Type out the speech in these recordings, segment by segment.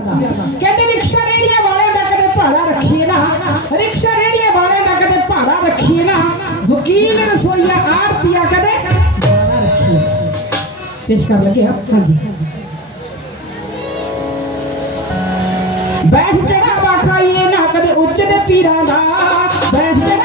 ਦਾ ਕਹਿੰਦੇ ਰਿਕਸ਼ਾ ਰੇੜੀਆਂ ਵਾਲਿਆਂ ਦਾ ਕਦੇ ਭਾੜਾ ਰੱਖੀਏ ਨਾ ਰਿਕਸ਼ਾ ਰੇੜੀਆਂ ਵਾਲਿਆਂ ਦਾ ਕਦੇ ਭਾੜਾ ਰੱਖੀਏ ਨਾ ਵਕੀਲ ਰਸੋਈਆ ਆੜਤੀਆ ਕਦੇ ਭਾੜਾ ਰੱਖੀਏ ਪੇਸ਼ ਕਰ ਲਗੇ ਹਾਂ ਹਾਂਜੀ ਬੈਠ ਚੜਾਵਾ ਖਾਈਏ ਨਾ ਕਦੇ ਉੱਚ ਦੇ ਪੀਰਾਂ ਦਾ ਬੈਠ ਚੜਾਵਾ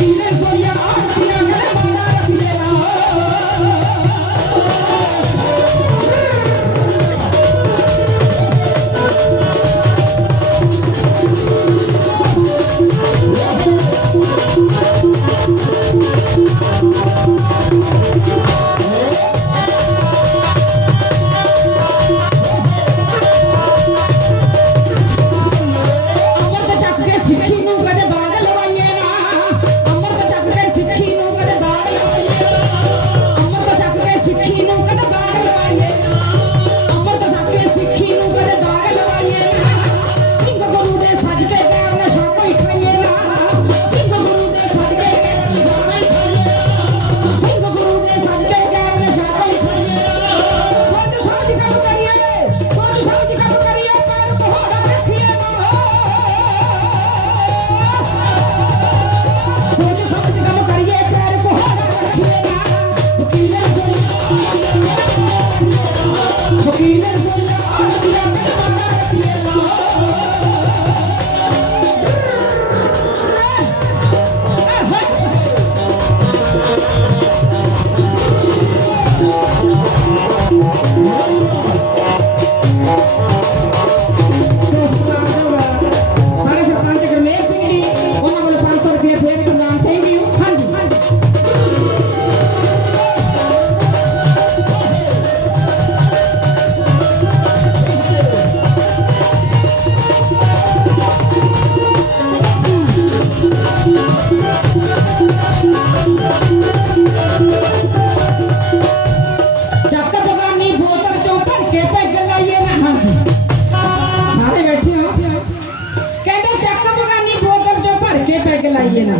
உனக்கு சொல்ல ਪੈਗ ਲਾਈਏ ਨਾ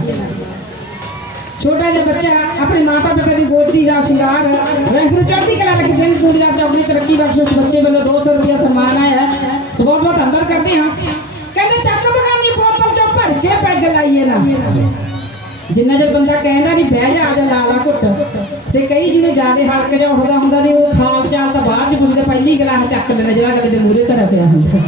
ਛੋਟਾ ਜਿਹਾ ਬੱਚਾ ਆਪਣੇ ਮਾਤਾ ਪਿਤਾ ਦੀ ਗੋਦੀ ਦਾ ਸ਼ਿੰਗਾਰ ਵਾਹਿਗੁਰੂ ਚੜ੍ਹਦੀ ਕਲਾ ਰੱਖੀ ਦੇਣ ਦੁਨੀਆ ਚ ਆਪਣੀ ਤਰੱਕੀ ਬਖਸ਼ ਉਸ ਬੱਚੇ ਵੱਲੋਂ 200 ਰੁਪਇਆ ਸਨਮਾਨ ਆਇਆ ਹੈ। ਸੋ ਬਹੁਤ ਬਹੁਤ ਅੰਦਰ ਕਰਦੇ ਹਾਂ ਕਹਿੰਦੇ ਚੱਕ ਬਗਾਨੀ ਬੋਤਲ ਚੋਂ ਭਰ ਕੇ ਪੈਗ ਲਾਈਏ ਨਾ ਜਿੰਨਾ ਚਿਰ ਬੰਦਾ ਕਹਿੰਦਾ ਨਹੀਂ ਬਹਿ ਜਾ ਆ ਜਾ ਲਾ ਲਾ ਘੁੱਟ ਤੇ ਕਈ ਜਿਹਨੂੰ ਜਿਆਦੇ ਹਲਕ ਜਿਹਾ ਉੱਠਦਾ ਹੁੰਦਾ ਨੇ ਉਹ ਖਾਲ ਚਾਲ ਤਾਂ ਬਾਅਦ ਚ ਪੁੱਛਦੇ ਪਹਿਲੀ ਗਲਾਸ ਚੱਕ ਲੈਂਦਾ ਜਿਹੜਾ ਅਗਲੇ ਦੇ ਮੂਹਰੇ ਧਰਿਆ ਪਿਆ ਹੁੰਦਾ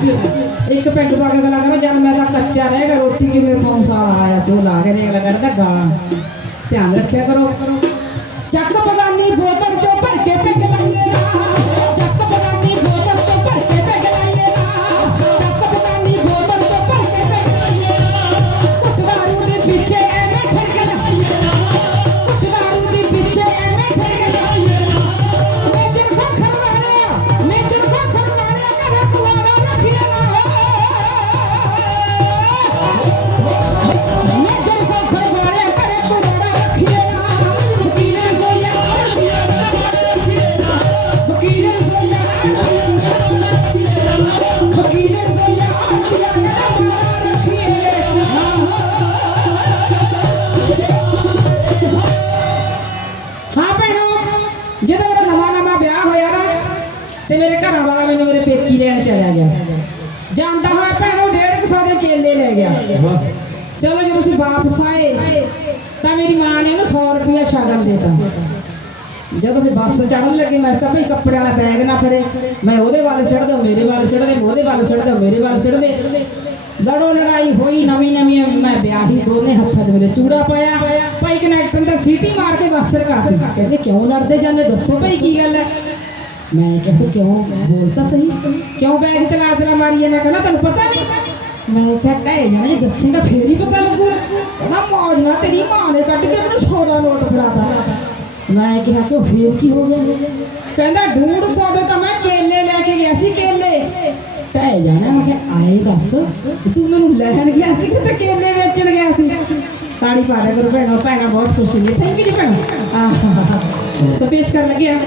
ਇੱਕ ਪੈਗ ਪਾ ਕੇ ਗਲਾ ਕਰੋ ਜਦ ਮੈਂ ਤਾਂ ਕੱਚਾ ਰਹਿ ਗਿਆ ਰੋਟੀ ਕਿਵੇਂ ਖਾਉਂ ਸਾਲਾ ਆਇਆ ਸੀ ਉਹ ਲਾ ਕੇ ਨੇ ਅਗਲਾ ਕੱਢਦਾ ਗਾਲਾਂ ਧਿਆਨ ਰੱਖਿਆ ਕਰੋ ਤੇ ਮੇਰੇ ਘਰਾਂ ਵਾਲਾ ਮੈਨੂੰ ਮੇਰੇ ਪੇਕੀ ਲੈਣ ਚਲਿਆ ਗਿਆ। ਜਾਂਦਾ ਹੋਇਆ ਭੈਣੋ ਡੇਢ ਕੁ ਸੌ ਦੇ ਕੇਲੇ ਲੈ ਗਿਆ। ਚਲੋ ਜਦੋਂ ਅਸੀਂ ਵਾਪਸ ਆਏ, ਤਾਂ ਮੇਰੀ ਮਾਂ ਨੇ ਉਹਨੂੰ 100 ਰੁਪਇਆ ਸ਼ਗਨ ਦੇਤਾ। ਜਦੋਂ ਅਸੀਂ ਬੱਸ ਚੜਨ ਲੱਗੇ, ਮੈਂ ਤਾਂ ਭਈ ਕੱਪੜੇ ਵਾਲਾ ਬੈਗ ਨਾ ਫੜੇ। ਮੈਂ ਉਹਦੇ ਵੱਲ ਸਿੱਟ ਦੋ ਮੇਰੇ ਵੱਲ ਸਿੱਟ ਦੇ ਉਹਦੇ ਵੱਲ ਸਿੱਟ ਦੋ ਮੇਰੇ ਵੱਲ ਸਿੱਟ ਦੇ ਲੜੋ ਲੜਾਈ ਹੋਈ, ਨਵੀਂ ਨਵੀਂ ਮੈਂ ਵਿਆਹੀ, ਦੋਨੇ ਹੱਥਾਂ 'ਚ ਮੇਰੇ ਚੂੜਾ ਪਾਇਆ। ਭਾਈ ਕਨੈਕਟਰ ਦਾ ਸੀਟੀ ਮਾਰ ਕੇ ਬੱਸ ਰਕਾਤੀ ਕਹਿੰਦੇ ਕਿਉਂ ਲੜਦੇ ਜਾਂਦੇ? ਦੱਸੋ ਭਾਈ ਕੀ ਗੱਲ ਹੈ? ਮੈਂ ਕਿਹਾ ਤੂੰ ਕਿਉਂ ਬੋਲ ਤਾਂ ਸਹੀ? ਕਿਉਂ ਬੈਗ ਚਲਾ ਚਲਾ ਮਾਰੀ ਜਾਂਦਾ? ਕਹਿੰਦਾ ਤੈਨੂੰ ਪਤਾ ਨਹੀਂ। ਮੈਂ ਕਿਹਾ ਟਹਿ ਜਾਣਾ ਜੇ ਦੱਸੇਗਾ ਫੇਰ ਹੀ ਪਤਾ ਲੱਗੂ। ਕਹਿੰਦਾ ਮੌਜ ਨਾਲ ਤੇਰੀ ਮਾਂ ਨੇ ਕੱਢ ਕੇ ਮੈਨੂੰ 100 ਦਾ ਨੋਟ ਫੜਾਤਾ। ਮੈਂ ਕਿਹਾ ਕਿ ਫੇਰ ਕੀ ਹੋ ਗਿਆ? ਕਹਿੰਦਾ ਡੂਢ ਦੇ ਤਾਂ ਮੈਂ ਕੇਲੇ ਲੈ ਕੇ ਗਿਆ ਸੀ, ਕੇਲੇ। ਪੈ ਜਾਣਾ ਮੈਂ ਕਿਹਾ ਆਏ ਦੱਸ ਤੂੰ ਮੈਨੂੰ ਲੈਣ ਗਿਆ ਸੀ ਕਿ ਤੇ ਕੇਲੇ ਵੇਚਣ ਗਿਆ ਸੀ? ਤਾੜੀ ਪਾ ਦੇ ਕਰੋ ਭੈਣੋ, ਭੈਣਾ ਬਹੁਤ ਖੁਸ਼ ਹੋਈ ਥੈਂਕ ਯੂ ਜੀ ਭੈਣੋ। ਆਹ, ਸੋ ਪੇਸ਼ ਕਰਨ ਲੱਗਿਆ।